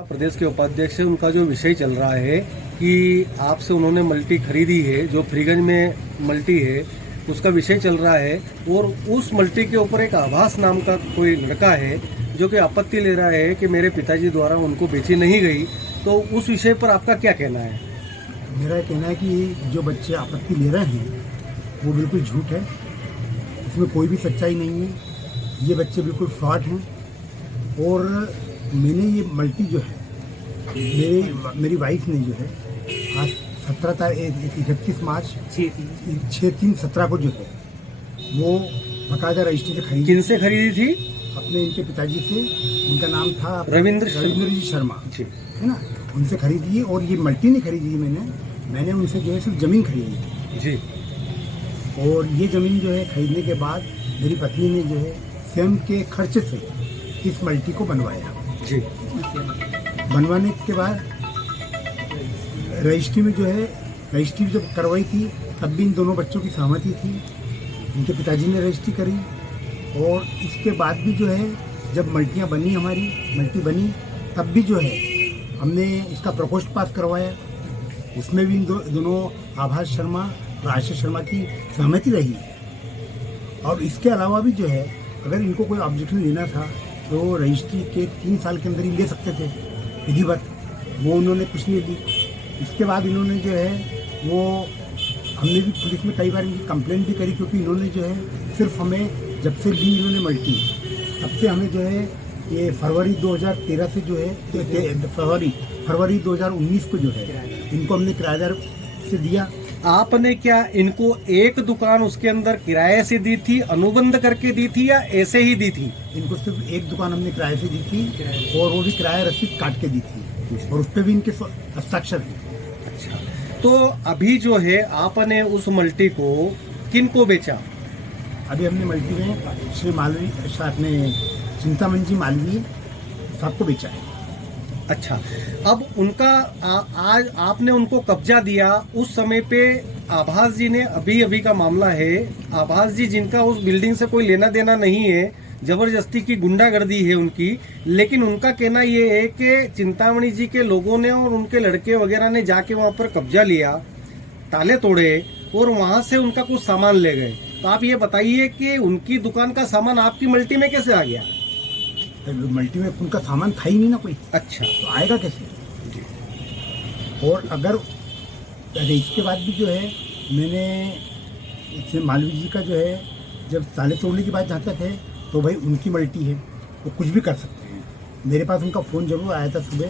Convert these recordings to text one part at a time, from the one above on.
प्रदेश के उपाध्यक्ष हैं, उनका जो विषय चल रहा है कि आपसे उन्होंने मल्टी खरीदी है, जो फ्रीगंज में मल्टी है उसका विषय चल रहा है, और उस मल्टी के ऊपर एक आभास नाम का कोई लड़का है जो कि आपत्ति ले रहा है कि मेरे पिताजी द्वारा उनको बेची नहीं गई। तो उस विषय पर आपका क्या कहना है? मेरा कहना है कि जो बच्चे आपत्ति ले रहे हैं वो बिल्कुल झूठ है, इसमें कोई भी सच्चाई नहीं है। ये बच्चे बिल्कुल फ्रॉड हैं। और मैंने ये मल्टी जो है मेरी वाइफ ने जो है आज 31 मार्च 6/3/17 को जो है वो बाकायदा रजिस्ट्री से खरीदी। किनसे खरीदी थी? अपने इनके पिताजी से। उनका नाम था रविंद्र जी शर्मा, है ना। उनसे खरीदी है। और ये मल्टी नहीं खरीदी मैंने उनसे जो है सिर्फ ज़मीन खरीदी जी। और ये ज़मीन जो है खरीदने के बाद मेरी पत्नी ने जो है स्वयं के खर्च से इस मल्टी को बनवाया जी। बनवाने के बाद रजिस्ट्री में जो है रजिस्ट्री जब करवाई थी तब भी इन दोनों बच्चों की सहमति थी। इनके पिताजी ने रजिस्ट्री करी और इसके बाद भी जो है जब मल्टियाँ बनी, हमारी मल्टी बनी, तब भी जो है हमने इसका प्रकोष्ठ पास करवाया। उसमें भी इन दोनों आभास शर्मा और आशीष शर्मा की सहमति रही है। और इसके अलावा भी जो है अगर इनको कोई ऑब्जेक्शन लेना था तो रजिस्ट्री के 3 साल के अंदर ही ले सकते थे विधिवत, वो उन्होंने कुछ नहीं दी। इसके बाद इन्होंने जो है वो हमने भी पुलिस में कई बार इनकी कंप्लेंट भी करी, क्योंकि इन्होंने जो है सिर्फ हमें जब से ली इन्होंने मल्टी तब से हमें जो है ये फरवरी 2013 से जो है फरवरी 2019 को जो है इनको हमने किराएदार से दिया। आपने क्या इनको एक दुकान उसके अंदर किराए से दी थी, अनुबंध करके दी थी, या ऐसे ही दी थी? इनको सिर्फ एक दुकान हमने किराए से दी थी और वो भी किराया रसीद काट के दी थी और उस पर भी इनके हस्ताक्षर है। अच्छा, तो अभी जो है आपने उस मल्टी को किन को बेचा? अभी हमने मल्टी में श्री मालवी अपने चिंतामन जी मालवीय साहब को बेचा है। अच्छा, अब उनका आज आपने उनको कब्जा दिया, उस समय पे आभास जी ने, अभी का मामला है, आभास जी जिनका उस बिल्डिंग से कोई लेना देना नहीं है, जबरदस्ती की गुंडागर्दी है उनकी, लेकिन उनका कहना ये है कि चिंतामणि जी के लोगों ने और उनके लड़के वगैरह ने जाके वहां पर कब्जा लिया, ताले तोड़े और वहां से उनका कुछ सामान ले गए। तो आप ये बताइए कि उनकी दुकान का सामान आपकी मल्टी में कैसे आ गया? मल्टी में उनका सामान था ही नहीं ना कोई। अच्छा, तो आएगा कैसे? और अगर इसके बाद भी जो है मैंने इससे मालवीय जी का जो है जब ताले तोड़ने की बात जहाँ तक है तो भाई उनकी मल्टी है, वो कुछ भी कर सकते हैं। मेरे पास उनका फ़ोन जरूर आया था सुबह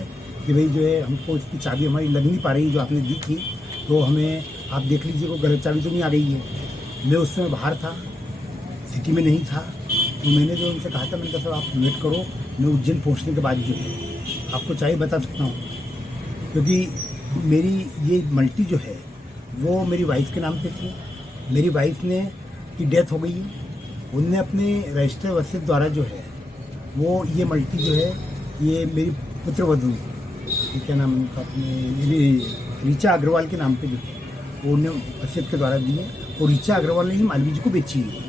कि भाई जो है हमको इसकी चाबी हमारी लग नहीं पा रही जो आपने दी थी, तो हमें आप देख लीजिए वो गलत चाबी तो नहीं आ रही है। मैं उस समय बाहर था, सिटी में नहीं था, तो मैंने जो उनसे कहा था, मैंने कहा सर आप वेट करो, मैं उज्जैन पहुंचने के बाद जो है आपको चाहिए बता सकता हूँ। क्योंकि मेरी ये मल्टी जो है वो मेरी वाइफ के नाम पे थी। मेरी वाइफ ने की डेथ हो गई है, उनने अपने रजिस्टर वसीयत द्वारा जो है वो ये मल्टी जो है ये मेरी पुत्रवधू क्या नाम उनका अपने ऋचा अग्रवाल के नाम पे जो है वो उन्हें वसीयत के द्वारा दी है और ऋचा अग्रवाल ने ही मालवीय जी को बेची है।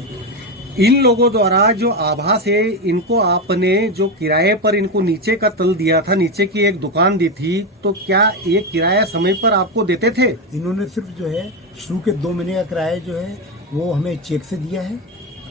इन लोगों द्वारा जो आभास है, इनको आपने जो किराए पर इनको नीचे का तल दिया था, नीचे की एक दुकान दी थी, तो क्या ये किराया समय पर आपको देते थे? इन्होंने सिर्फ जो है शुरू के 2 महीने का किराया जो है वो हमें चेक से दिया है,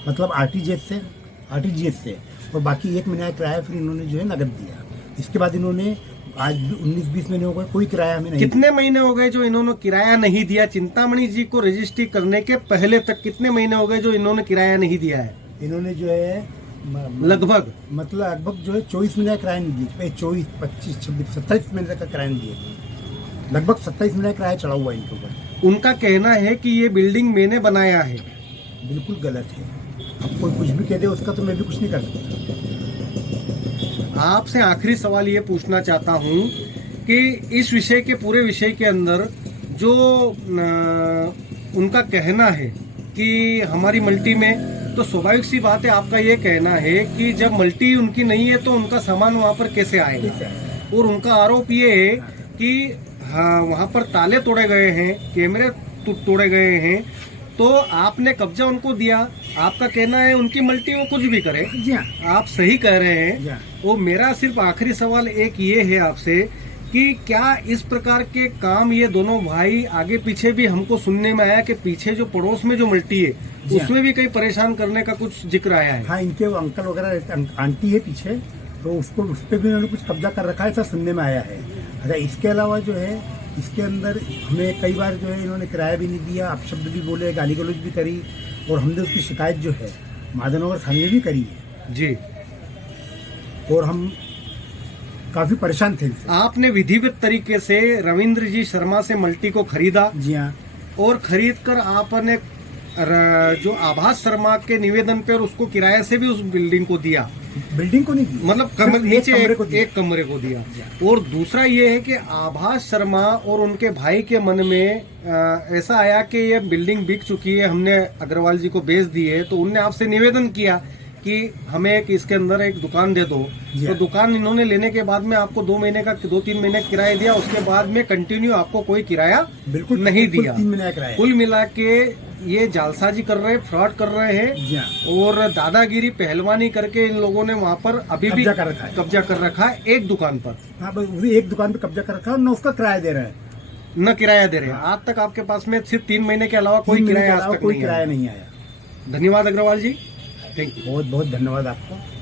मतलब आरटीजीएस से, और बाकी 1 महीने का किराया फिर इन्होंने जो है नगद दिया। इसके बाद इन्होंने आज 19-20 महीने हो गए कोई किराया हमें नहीं। कितने महीने हो गए जो इन्होंने किराया नहीं दिया? चिंतामणि जी को रजिस्ट्री करने के पहले तक कितने महीने हो गए जो इन्होंने किराया नहीं दिया है? इन्होंने जो है लगभग जो है 24 महीने का किराया नहीं दिया। 24, 25, 26, 27 महीने का किराया नहीं दिया। लगभग 27 महीने का किराया चढ़ा हुआ है इनके ऊपर। उनका कहना है कि ये बिल्डिंग मैंने बनाया है। बिल्कुल गलत है। अब कोई कुछ भी कह दे उसका तो मैं भी कुछ नहीं कर सकता। आपसे आखिरी सवाल ये पूछना चाहता हूँ कि इस विषय के पूरे विषय के अंदर जो उनका कहना है कि हमारी मल्टी में, तो स्वाभाविक सी बात है, आपका ये कहना है कि जब मल्टी उनकी नहीं है तो उनका सामान वहाँ पर कैसे आएगा? और उनका आरोप ये है कि हाँ वहाँ पर ताले तोड़े गए हैं, कैमरे तोड़े गए हैं, तो आपने कब्जा उनको दिया, आपका कहना है उनकी मल्टी वो कुछ भी करे, जी हाँ। आप सही कह रहे जी हैं। हाँ। वो मेरा सिर्फ आखिरी सवाल एक ये है आपसे कि क्या इस प्रकार के काम ये दोनों भाई आगे पीछे भी हमको सुनने में आया कि पीछे जो पड़ोस में जो मल्टी है जी हाँ। उसमें भी कहीं परेशान करने का कुछ जिक्र आया है? हाँ, इनके वो अंकल वगैरह आंटी है पीछे, तो उसको उस पर भी इन्होंने कुछ कब्जा कर रखा है, ऐसा सुनने में आया है। अच्छा, इसके अलावा जो है इसके अंदर हमें कई बार जो है इन्होंने किराया भी नहीं दिया, अपशब्द भी बोले, गाली गलौज भी करी, और हमने उसकी शिकायत जो है माधवनगर थाने में भी करी है, जी। और हम काफी परेशान थे इनसे। आपने विधिवत तरीके से रविंद्र जी शर्मा से मल्टी को खरीदा जी हाँ। और खरीद कर आपने जो आभास शर्मा के निवेदन पर उसको किराए से भी उस बिल्डिंग को दिया, बिल्डिंग को नहीं दिया, मतलब सिर्फ नीचे कमरे को दिया। एक कमरे को दिया। और दूसरा ये है कि आभास शर्मा और उनके भाई के मन में ऐसा आया कि ये बिल्डिंग बिक चुकी है, हमने अग्रवाल जी को बेच दी है, तो उनने आपसे निवेदन किया कि हमें एक इसके अंदर एक दुकान दे दो। जी तो हाँ। दुकान इन्होंने लेने के बाद में आपको 2 महीने का 2-3 महीने किराया दिया, उसके बाद में कंटिन्यू आपको कोई किराया बिल्कुल नहीं बिल्कुल दिया। 3 महीने का किराया। कुल मिला के ये जालसाजी कर रहे हैं, फ्रॉड कर रहे हैं, जी हाँ। और दादागिरी पहलवानी करके इन लोगों ने वहाँ पर अभी भी कब्जा कर रखा है। कब्जा कर रखा है एक दुकान पर। हाँ, बस उसी एक दुकान पे कब्जा कर रखा है और न उसका किराया दे रहे हैं। न किराया दे रहे हैं। आज तक आपके पास में सिर्फ 3 महीने के अलावा कोई 3 महीने के किराया आज अलावा तक कोई नहीं किराया आया। नहीं आया। धन्यवाद अग्रवाल जी, थैंक यू। बहुत बहुत धन्यवाद आपको।